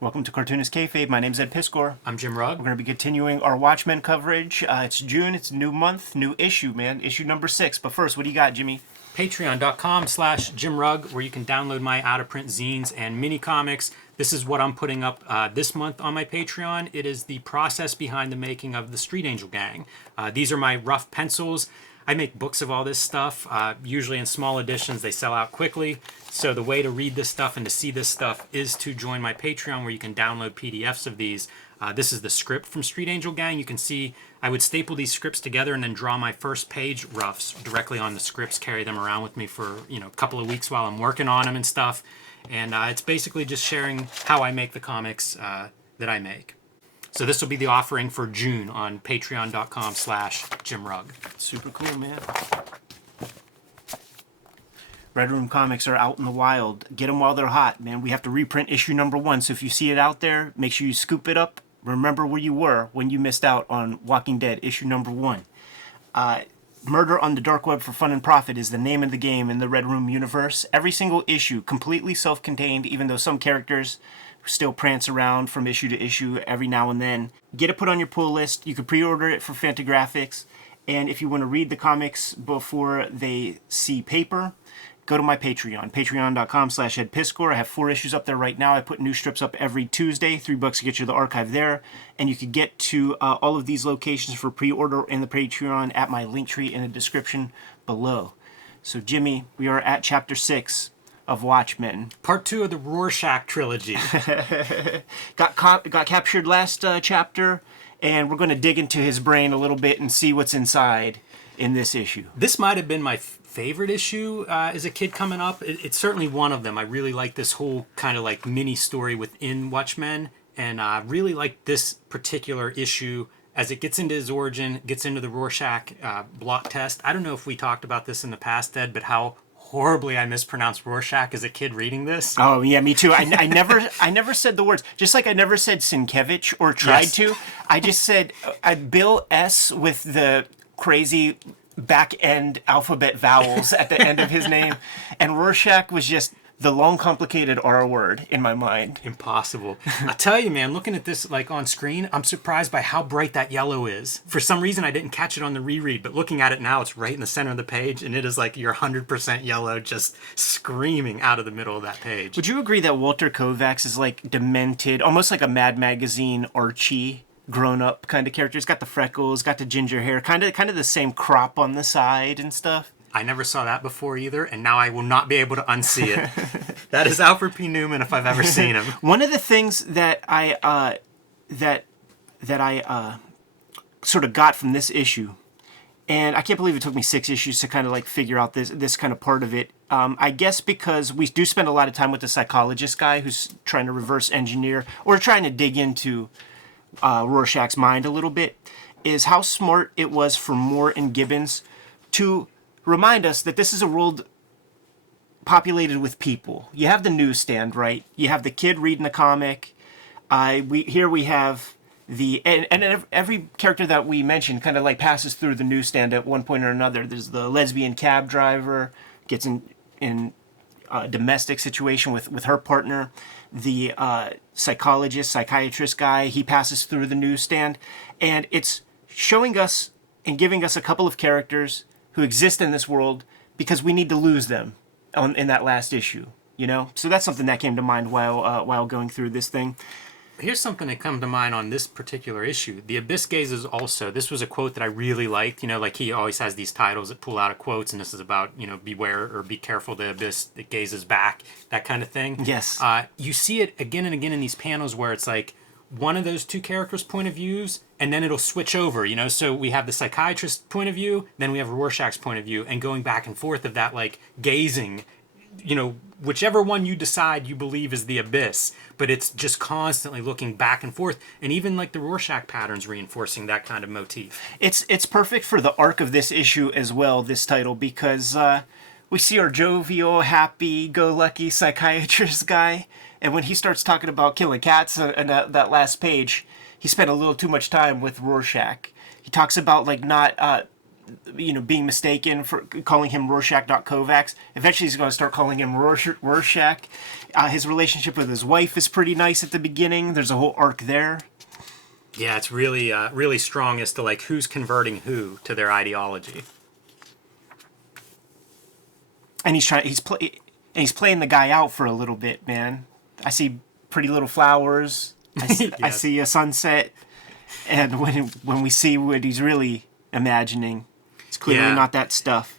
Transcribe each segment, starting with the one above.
Welcome to Cartoonist Kayfabe. My name's Ed Piskor. I'm Jim Rugg. We're going to be continuing our Watchmen coverage. It's June. It's a new month, new issue, man. Issue number 6. But first, what do you got, Jimmy? Patreon.com/Jim Rugg, where you can download my out-of-print zines and mini comics. This is what I'm putting up this month on my Patreon. It is the process behind the making of the Street Angel Gang. These are my rough pencils. I make books of all this stuff, usually in small editions. They sell out quickly. So the way to read this stuff and to see this stuff is to join my Patreon, where you can download PDFs of these. This is the script from Street Angel Gang. You can see I would staple these scripts together and then draw my first page roughs directly on the scripts, carry them around with me for a couple of weeks while I'm working on them and stuff. And it's basically just sharing how I make the comics that I make. So this will be the offering for June on patreon.com/Jim Rugg. Super cool, man. Red Room comics are out in the wild. Get them while they're hot, man. We have to reprint issue number 1. So if you see it out there, make sure you scoop it up. Remember where you were when you missed out on Walking Dead issue number 1. Murder on the Dark Web for Fun and Profit is the name of the game in the Red Room universe. Every single issue completely self-contained, even though some characters still prance around from issue to issue every now and then. Get it put on your pull list. You can pre-order it for Fantagraphics. And if you want to read the comics before they see paper, go to my Patreon, patreon.com/Ed Piskor. I have 4 issues up there right now. I put new strips up every Tuesday, $3 to get you the archive there. And you can get to all of these locations for pre-order in the Patreon at my link tree in the description below. So Jimmy, we are at chapter 6 of Watchmen. Part 2 of the Rorschach trilogy. Got captured last chapter, and we're going to dig into his brain a little bit and see what's inside in this issue. This might have been my favorite issue as a kid coming up. It's certainly one of them. I really like this whole kind of like mini story within Watchmen, and I really like this particular issue as it gets into his origin, gets into the Rorschach blot test. I don't know if we talked about this in the past, Ed, but how horribly I mispronounced Rorschach as a kid reading this. Oh yeah, me too. I never said the words. Just like I never said Sienkiewicz or tried to. I just said Bill S with the crazy back end alphabet vowels at the end of his name, and Rorschach was just the long complicated R word in my mind. Impossible. I tell you, man, looking at this like on screen, I'm surprised by how bright that yellow is. For some reason, I didn't catch it on the reread, but looking at it now, it's right in the center of the page, and it is like your 100% yellow just screaming out of the middle of that page. Would you agree that Walter Kovacs is like demented, almost like a Mad Magazine Archie grown-up kind of character? He's got the freckles, got the ginger hair, kind of the same crop on the side and stuff. I never saw that before either, and now I will not be able to unsee it. That is Alfred P. Newman if I've ever seen him. One of the things that I sort of got from this issue, and I can't believe it took me 6 issues to kind of like figure out this kind of part of it. I guess because we do spend a lot of time with the psychologist guy who's trying to reverse engineer or trying to dig into Rorschach's mind a little bit, is how smart it was for Moore and Gibbons to remind us that this is a world populated with people. You have the newsstand, right? You have the kid reading the comic. We have the and every character that we mentioned kind of like passes through the newsstand at one point or another. There's the lesbian cab driver, gets in a domestic situation with her partner. The psychiatrist guy, he passes through the newsstand, and it's showing us and giving us a couple of characters who exist in this world because we need to lose them in that last issue, So that's something that came to mind while going through this thing. Here's something that come to mind on this particular issue. The Abyss Gazes also. This was a quote that I really liked. Like he always has these titles that pull out of quotes, and this is about, beware or be careful the abyss that gazes back, that kind of thing. Yes. You see it again and again in these panels where it's like one of those two characters' point of views, and then it'll switch over, So we have the psychiatrist's point of view, then we have Rorschach's point of view, and going back and forth of that, like, gazing, whichever one you decide you believe is the abyss, but it's just constantly looking back and forth, and even, like, the Rorschach patterns reinforcing that kind of motif. It's perfect for the arc of this issue as well, this title, because we see our jovial, happy-go-lucky psychiatrist guy, and when he starts talking about killing cats in that last page, he spent a little too much time with Rorschach. He talks about like not being mistaken for calling him Rorschach.Kovacs. Eventually, he's going to start calling him Rorschach. His relationship with his wife is pretty nice at the beginning. There's a whole arc there. Yeah, it's really really strong as to like who's converting who to their ideology. And he's playing the guy out for a little bit, man. I see pretty little flowers. I Yes. see a sunset, and when we see what he's really imagining, it's clearly Yeah. not that stuff.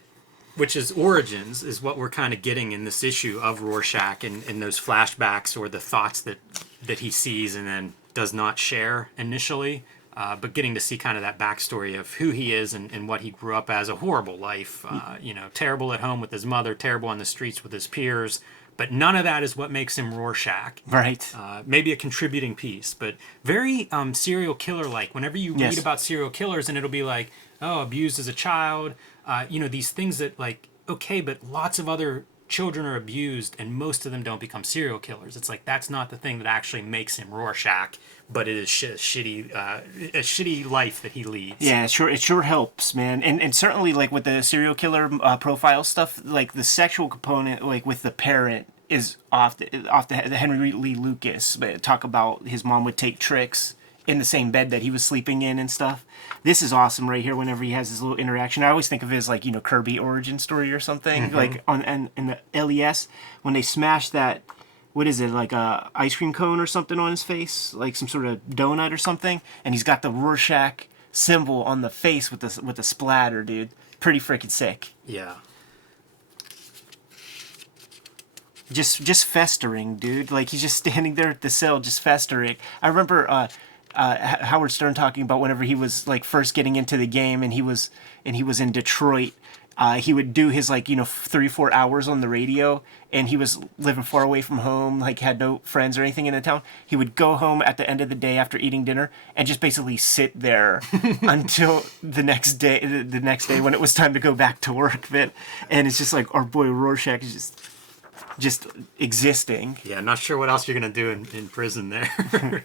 Which is origins is what we're kind of getting in this issue of Rorschach and those flashbacks or the thoughts that he sees and then does not share initially, but getting to see kind of that backstory of who he is and what he grew up as. A horrible life, terrible at home with his mother, terrible on the streets with his peers, but none of that is what makes him Rorschach. Right. Maybe a contributing piece, but very serial killer-like. Whenever you Yes. read about serial killers and it'll be like, oh, abused as a child, these things that like, okay, but lots of other children are abused and most of them don't become serial killers. It's like, that's not the thing that actually makes him Rorschach, but it is a shitty life that he leads. Yeah, it sure helps, man. And certainly, like, with the serial killer profile stuff, like, the sexual component, like, with the parent is off the Henry Lee Lucas. But talk about his mom would take tricks in the same bed that he was sleeping in and stuff. This is awesome right here whenever he has his little interaction. I always think of it as, like, Kirby origin story or something. Like, in the LES, when they smash that, what is it, like a ice cream cone or something on his face, like some sort of donut or something, and he's got the Rorschach symbol on the face with the splatter, dude. Pretty freaking sick. Yeah. Just festering, dude. Like, he's just standing there at the cell, just festering. I remember Howard Stern talking about whenever he was like first getting into the game, and he was in Detroit. He would do his 3-4 hours on the radio, and he was living far away from home, like had no friends or anything in the town. He would go home at the end of the day after eating dinner and just basically sit there until the next day. The next day when it was time to go back to work, and it's just like our boy Rorschach is just existing. Yeah, not sure what else you're going to do in prison there.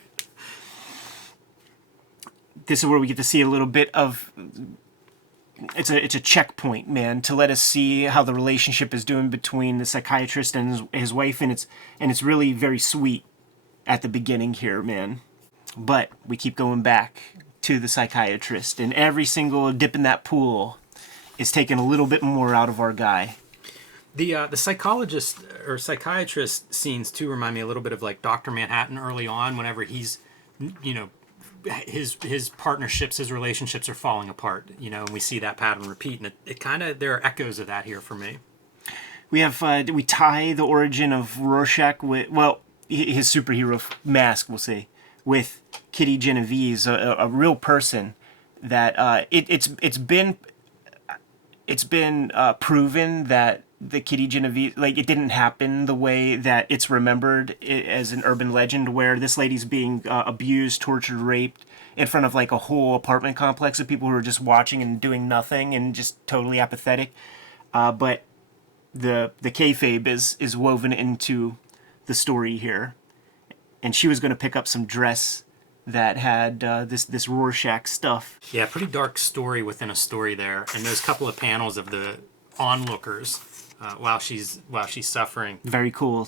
This is where we get to see a little bit of it's a checkpoint, man, to let us see how the relationship is doing between the psychiatrist and his wife, and it's really very sweet at the beginning here, man. But we keep going back to the psychiatrist, and every single dip in that pool is taking a little bit more out of our guy. The psychologist or psychiatrist scenes too remind me a little bit of like Dr. Manhattan early on, whenever he's, his partnerships, his relationships are falling apart, and we see that pattern repeat, and it kind of, there are echoes of that here for me. We have we tie the origin of Rorschach with, well, his superhero mask, we'll say, with Kitty Genovese, a real person that it's been proven that the Kitty Genovese, like, it didn't happen the way that it's remembered as an urban legend, where this lady's being abused, tortured, raped in front of like a whole apartment complex of people who are just watching and doing nothing and just totally apathetic. But the kayfabe is woven into the story here, and she was going to pick up some dress that had this Rorschach stuff. Yeah, pretty dark story within a story there, and those couple of panels of the onlookers while she's suffering. Very cool.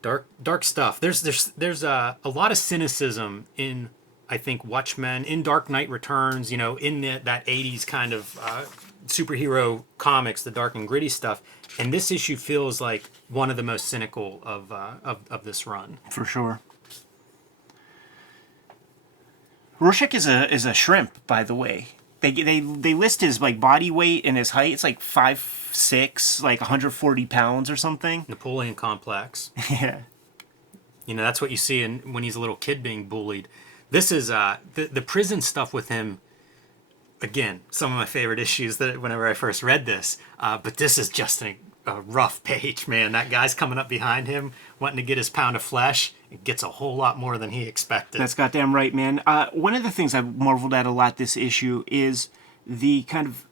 Dark stuff. There's a lot of cynicism in, I think, Watchmen, in Dark Knight Returns, in that 80s kind of superhero comics, the dark and gritty stuff. And this issue feels like one of the most cynical of this run. For sure. Rorschach is a shrimp, by the way. They list his like body weight and his height. It's like 5'6", like 140 pounds or something. Napoleon complex. Yeah. That's what you see when he's a little kid being bullied. This is the prison stuff with him. Again, some of my favorite issues that whenever I first read this. But this is just a rough page, man. That guy's coming up behind him, wanting to get his pound of flesh. It gets a whole lot more than he expected. That's goddamn right, man. One of the things I've marveled at a lot this issue is the kind of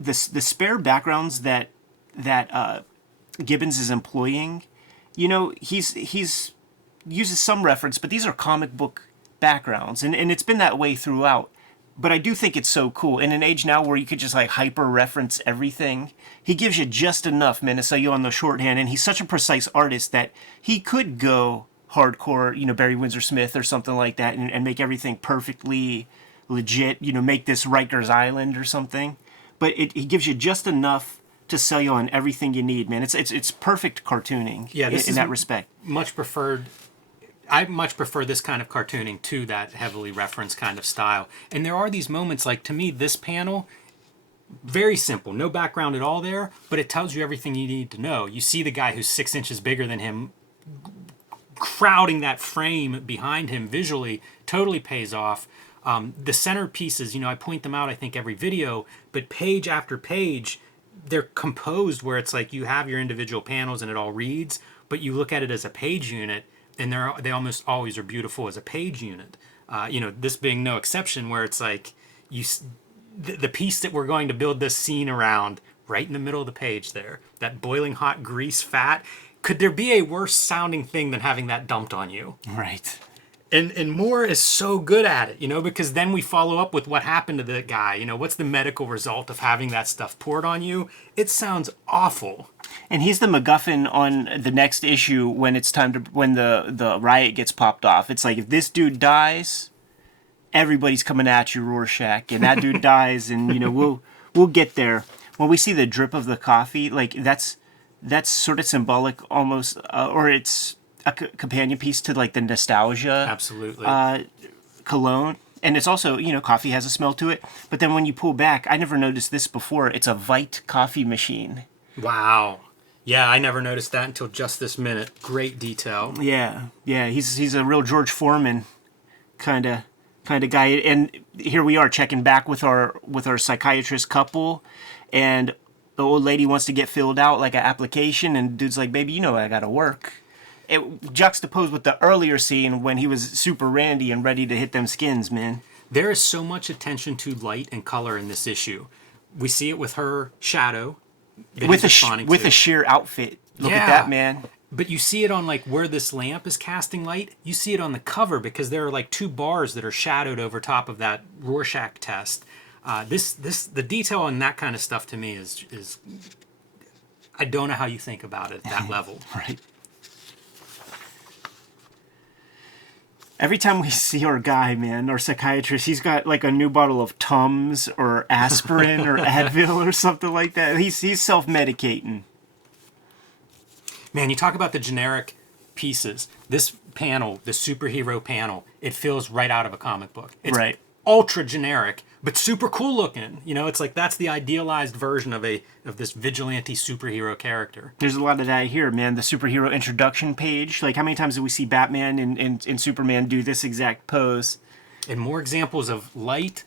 the spare backgrounds that Gibbons is employing. He's uses some reference, but these are comic book backgrounds, and it's been that way throughout. But I do think it's so cool. In an age now where you could just like hyper reference everything, he gives you just enough, man, to sell you on the shorthand. And he's such a precise artist that he could go hardcore, Barry Windsor Smith or something like that, and make everything perfectly legit, make this Rikers Island or something. But he gives you just enough to sell you on everything you need, man. It's perfect cartooning in that respect. Much preferred. I much prefer this kind of cartooning to that heavily referenced kind of style. And there are these moments, like to me, this panel, very simple, no background at all there, but it tells you everything you need to know. You see the guy who's 6 inches bigger than him crowding that frame behind him visually, totally pays off. The center pieces, I point them out, I think, every video, but page after page, they're composed where it's like you have your individual panels and it all reads, but you look at it as a page unit, and they almost always are beautiful as a page unit. This being no exception, where it's like the piece that we're going to build this scene around, right in the middle of the page there, that boiling hot grease fat. Could there be a worse sounding thing than having that dumped on you? Right. And Moore is so good at it, because then we follow up with what happened to the guy. What's the medical result of having that stuff poured on you? It sounds awful. And he's the MacGuffin on the next issue when it's time when the riot gets popped off. It's like, if this dude dies, everybody's coming at you, Rorschach. And that dude dies, and we'll get there. When we see the drip of the coffee, like that's sort of symbolic almost, or it's a companion piece to like the nostalgia. Absolutely. Cologne. And it's also, coffee has a smell to it. But then when you pull back, I never noticed this before. It's a Vite coffee machine. Wow. Yeah, I never noticed that until just this minute. Great detail. Yeah. He's a real George Foreman kind of guy. And here we are checking back with our psychiatrist couple, and the old lady wants to get filled out like an application, and dude's like, "Baby, I gotta work." It juxtaposed with the earlier scene when he was super randy and ready to hit them skins, man. There is so much attention to light and color in this issue. We see it with her shadow. With a sheer outfit. Look at that, man. But you see it on like where this lamp is casting light. You see it on the cover because there are like 2 bars that are shadowed over top of that Rorschach test. The detail on that kind of stuff to me is I don't know how you think about it at that level. Right. Every time we see our guy, man, our psychiatrist, he's got like a new bottle of Tums or aspirin or Advil or something like that. He's self-medicating. Man, you talk about the generic pieces. This panel, the superhero panel, it feels right out of a comic book. It's right. Ultra generic, but super cool looking. It's like that's the idealized version of this vigilante superhero character. There's a lot of that here, man. The superhero introduction page. Like, how many times do we see Batman and Superman do this exact pose? And more examples of light.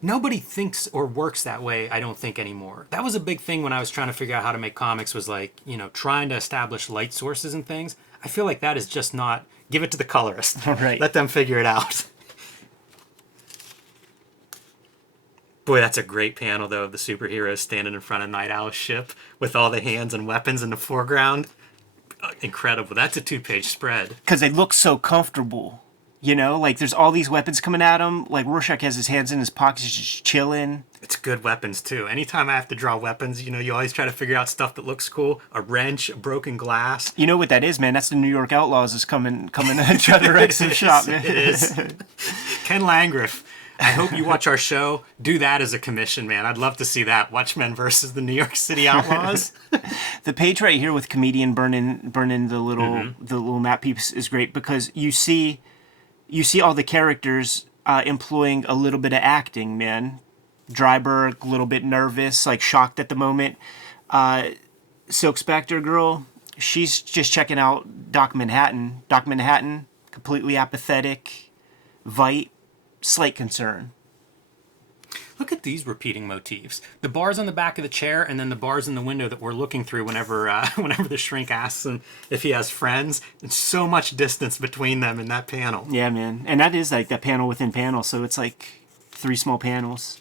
Nobody thinks or works that way, I don't think, anymore. That was a big thing when I was trying to figure out how to make comics, was like, trying to establish light sources and things. I feel like that is just not... Give it to the colorist. Right. Let them figure it out. Boy, that's a great panel, though, of the superheroes standing in front of Night Owl's ship with all the hands and weapons in the foreground. Incredible. That's a 2-page spread. Because they look so comfortable. Like there's all these weapons coming at him. Like Rorschach has his hands in his pockets just chilling. It's good weapons, too. Anytime I have to draw weapons, you always try to figure out stuff that looks cool. A wrench, a broken glass. You know what that is, man? That's the New York Outlaws is coming to try to wreck some shop, man. It is. Ken Landgraf. I hope you watch our show. Do that as a commission, man. I'd love to see that. Watchmen versus the New York City Outlaws. The page right here with comedian burning the little map piece is great because you see all the characters employing a little bit of acting, man. Dryberg, a little bit nervous, like shocked at the moment. Silk Spectre girl, she's just checking out Doc Manhattan. Doc Manhattan, completely apathetic. Vite, slight concern. Look at these repeating motifs. The bars on the back of the chair and then the bars in the window that we're looking through whenever the shrink asks him if he has friends. There's so much distance between them in that panel. Yeah, man. And that is like that panel within panel, so it's like 3 small panels.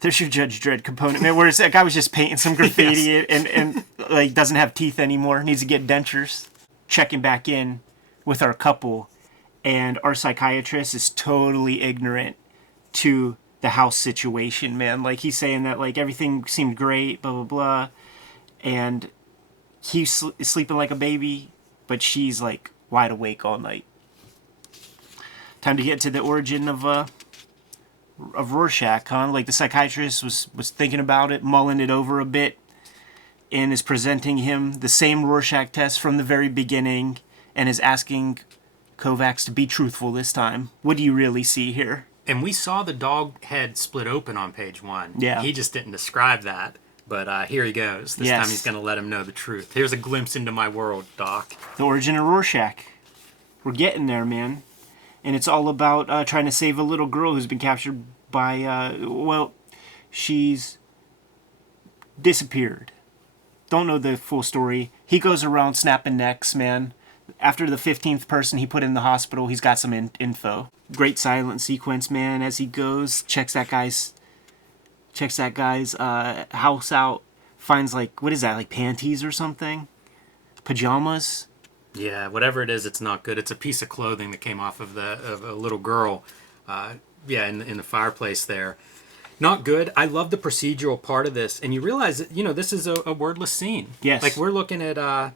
There's your Judge Dredd component, man, where it's, that guy was just painting some graffiti yes. and like doesn't have teeth anymore, needs to get dentures. Checking back in with our couple. and our psychiatrist is totally ignorant to the house situation, man. Like, he's saying that, like, everything seemed great, blah, blah, blah, and he's sleeping like a baby, but she's, like, wide awake all night. Time to get to the origin of Rorschach, huh? Like, the psychiatrist was thinking about it, mulling it over a bit, and is presenting him the same Rorschach test from the very beginning, and is asking Kovacs to be truthful this time. What do you really see here? And we saw the dog head split open on page 1. Yeah. He just didn't describe that. But here he goes. This time he's going to let him know the truth. Here's a glimpse into my world, Doc. The origin of Rorschach. We're getting there, man. And it's all about trying to save a little girl who's been captured by, she's disappeared. Don't know the full story. He goes around snapping necks, man. After the 15th person he put in the hospital, he's got some info. Great silent sequence, man, as he goes, checks that guy's house out, finds, like, what is that, like panties or something? Pajamas? Yeah, whatever it is, it's not good. It's a piece of clothing that came off of a little girl, in the fireplace there. Not good. I love the procedural part of this, and you realize that, this is a wordless scene. Yes. Like, we're looking at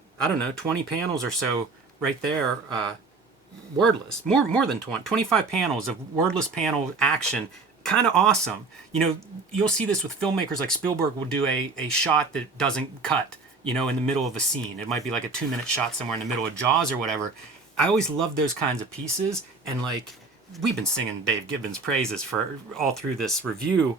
20 panels or so right there, wordless. More than 20, 25 panels of wordless panel action. Kind of awesome. You'll see this with filmmakers like Spielberg will do a shot that doesn't cut, in the middle of a scene. It might be like a 2-minute shot somewhere in the middle of Jaws or whatever. I always love those kinds of pieces, and, like, we've been singing Dave Gibbons' praises for all through this review.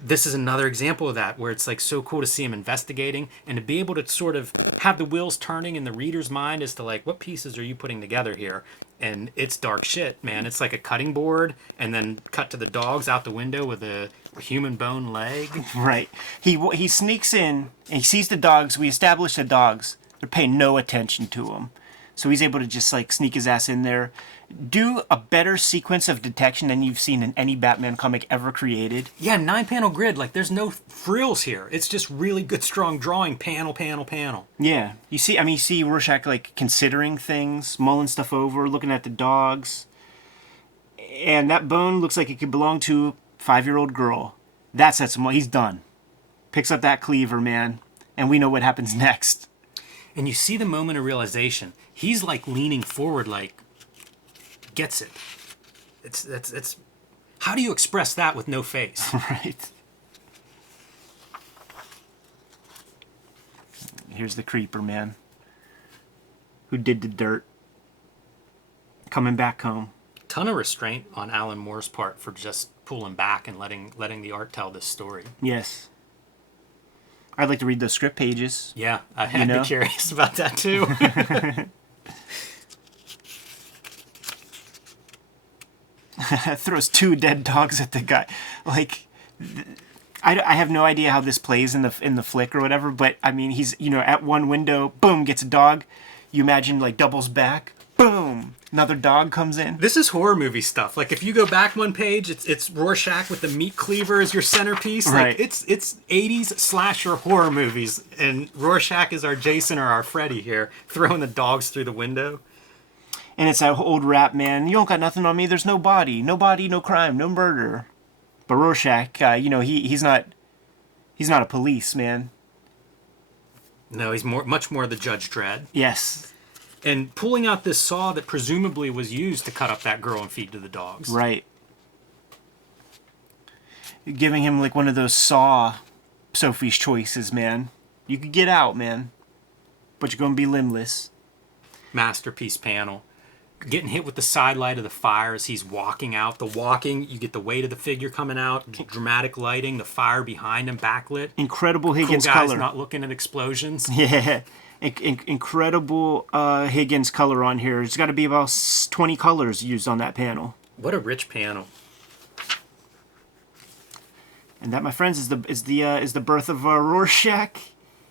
This is another example of that, where it's, like, so cool to see him investigating and to be able to sort of have the wheels turning in the reader's mind as to, like, what pieces are you putting together here? And it's dark shit, man. It's like a cutting board, and then cut to the dogs out the window with a human bone leg. Right. He sneaks in, and he sees the dogs. We establish the dogs. They're paying no attention to him. So he's able to just, like, sneak his ass in there. Do a better sequence of detection than you've seen in any Batman comic ever created. Yeah, 9-panel grid. Like, there's no frills here. It's just really good, strong drawing. Panel, panel, panel. Yeah. You see Rorschach, like, considering things, mulling stuff over, looking at the dogs. And that bone looks like it could belong to a 5-year-old girl. That sets him up. He's done. Picks up that cleaver, man. And we know what happens next. And you see the moment of realization. He's, like, leaning forward, like, gets it. It's how do you express that with no face? Right. Here's the creeper, man. Who did the dirt. Coming back home. Ton of restraint on Alan Moore's part for just pulling back and letting the art tell this story. Yes. I'd like to read those script pages. Yeah, I'd be curious about that too. Throws 2 dead dogs at the guy. Like, I have no idea how this plays in the flick or whatever, but I mean, he's, at one window, boom, gets a dog. You imagine, like, doubles back, boom, another dog comes in. This is horror movie stuff. Like, if you go back one page, it's Rorschach with the meat cleaver as your centerpiece. Right. Like, it's 80s slasher horror movies, and Rorschach is our Jason or our Freddy here, throwing the dogs through the window. And it's that old rap, man. You don't got nothing on me. There's no body, no crime, no murder. But Rorschach, he's not a police man. No, he's much more the Judge Dredd. Yes. And pulling out this saw that presumably was used to cut up that girl and feed to the dogs. Right. Giving him, like, one of those Saw Sophie's Choices, man. You could get out, man. But you're going to be limbless. Masterpiece panel. Getting hit with the side light of the fire as he's walking out. The walking, you get the weight of the figure coming out. Dramatic lighting, the fire behind him backlit. Incredible Higgins cool guys color. Not looking at explosions. Yeah. Incredible Higgins color on here. There's got to be about 20 colors used on that panel. What a rich panel. And that, my friends, is the birth of Rorschach.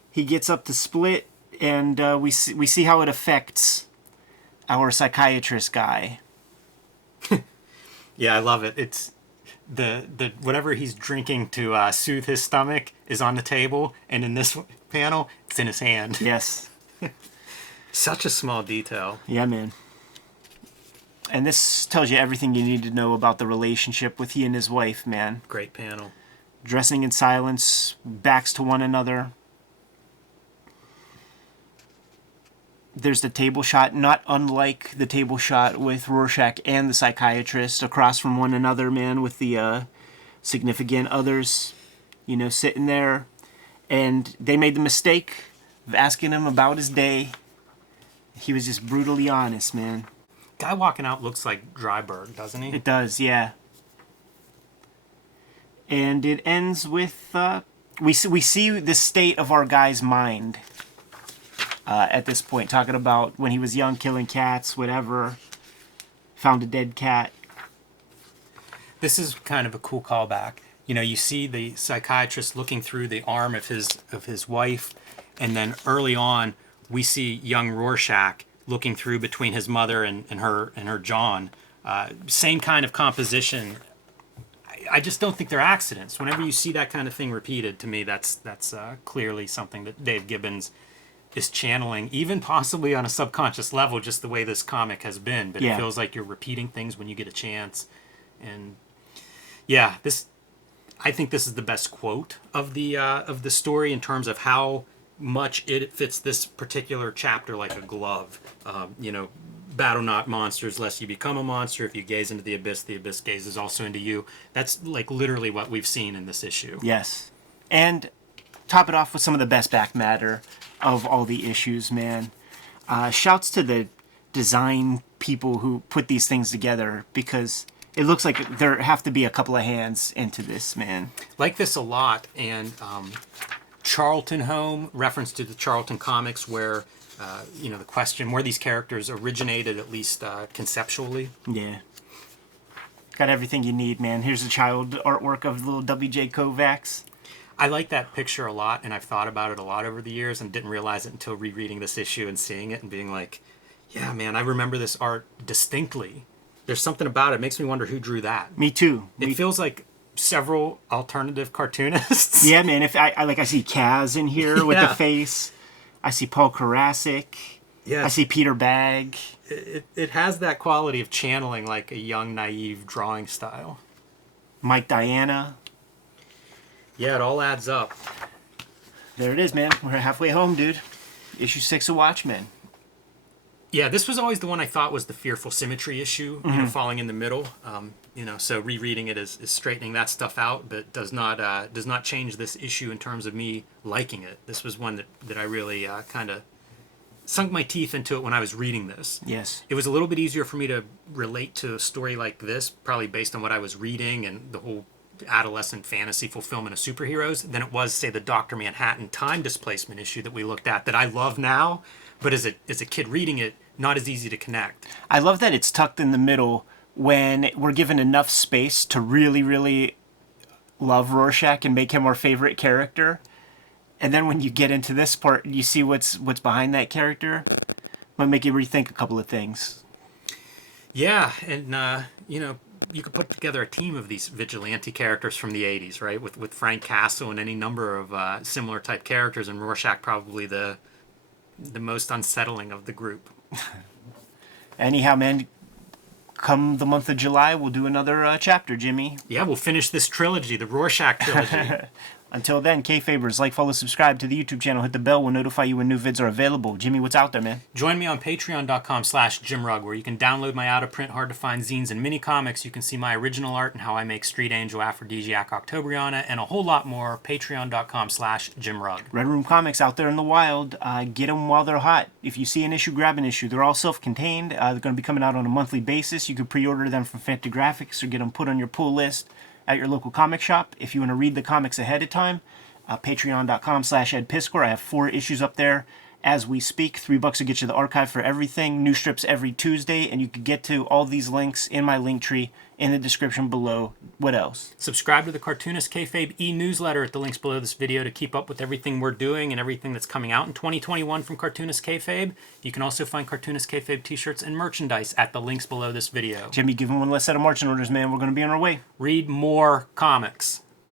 He gets up to split, and we see how it affects our psychiatrist guy. Yeah, I love it. It's the whatever he's drinking to soothe his stomach is on the table, and in this panel, it's in his hand. Yes. Such a small detail. Yeah, man. And this tells you everything you need to know about the relationship with he and his wife, man. Great panel. Dressing in silence, backs to one another. There's the table shot, not unlike the table shot with Rorschach and the psychiatrist across from one another, man, with the significant others, you know, sitting there. And they made the mistake of asking him about his day. He was just brutally honest, man. Guy walking out looks like Dryberg, doesn't he? It does, yeah. And it ends with, we see the state of our guy's mind at this point, talking about when he was young, killing cats, whatever, found a dead cat. This is kind of a cool callback. You know, you see the psychiatrist looking through the arm of his wife, and then early on, we see young Rorschach looking through between his mother and her John. Same kind of composition. I just don't think they're accidents. Whenever you see that kind of thing repeated, to me, that's clearly something that Dave Gibbons is channeling, even possibly on a subconscious level, just the way this comic has been. But It feels like you're repeating things when you get a chance. And yeah, I think this is the best quote of the story in terms of how much it fits this particular chapter like a glove. You know, battle not monsters lest you become a monster. If you gaze into the abyss gazes also into you. That's like literally what we've seen in this issue. Yes. And top it off with some of the best back matter of all the issues, man. Shouts to the design people who put these things together, because it looks like there have to be a couple of hands into this, man. Like this a lot. And Charlton Home, reference to the Charlton comics, where you know, the question where these characters originated, at least conceptually. Yeah. Got everything you need, man. Here's the child artwork of little W.J. Kovacs. I like that picture a lot, and I've thought about it a lot over the years and didn't realize it until rereading this issue and seeing it and being like, yeah, man, I remember this art distinctly. There's something about it. It makes me wonder who drew that. Me too. It feels like several alternative cartoonists. Yeah, man. If I see Kaz in here with the face. I see Paul Karasik. Yes. I see Peter Bagg. It has that quality of channeling like a young, naive drawing style. Mike Diana. Yeah, it all adds up. There it is, man. We're halfway home, dude. Issue 6 of Watchmen. Yeah, this was always the one I thought was the fearful symmetry issue, you know, falling in the middle. You know, so rereading it is straightening that stuff out, but does not change this issue in terms of me liking it. This was one that I really kind of sunk my teeth into it when I was reading this. Yes. It was a little bit easier for me to relate to a story like this, probably based on what I was reading and the whole adolescent fantasy fulfillment of superheroes, than it was, say, the Dr. Manhattan time displacement issue that we looked at that I love now, but as a kid reading it, not as easy to connect. I love that it's tucked in the middle when we're given enough space to really, really love Rorschach and make him our favorite character. And then when you get into this part, you see what's behind that character. Might make you rethink a couple of things. Yeah, and you know, you could put together a team of these vigilante characters from the 80s, right? With Frank Castle and any number of similar type characters, and Rorschach probably the most unsettling of the group. Anyhow, man, come the month of July, we'll do another chapter, Jimmy. Yeah, we'll finish this trilogy, the Rorschach trilogy. Until then, Kayfabers, like, follow, subscribe to the YouTube channel. Hit the bell. We'll notify you when new vids are available. Jimmy, what's out there, man? Join me on patreon.com/JimRugg, where you can download my out-of-print, hard-to-find zines and mini-comics. You can see my original art and how I make Street Angel, Aphrodisiac, Octobriana, and a whole lot more. Patreon.com/JimRugg. Red Room Comics out there in the wild. Get them while they're hot. If you see an issue, grab an issue. They're all self-contained. They're going to be coming out on a monthly basis. You can pre-order them from Fantagraphics or get them put on your pull list at your local comic shop. If you want to read the comics ahead of time, patreon.com/EdPiscor. I have 4 issues up there as we speak. $3 will get you the archive for everything. New strips every Tuesday, and you can get to all these links in my link tree in the description below. What else? Subscribe to the Cartoonist Kayfabe e-newsletter at the links below this video to keep up with everything we're doing and everything that's coming out in 2021 from Cartoonist Kayfabe. You can also find Cartoonist Kayfabe t-shirts and merchandise at the links below this video. Jimmy, give him one less set of marching orders, man. We're going to be on our way. Read more comics.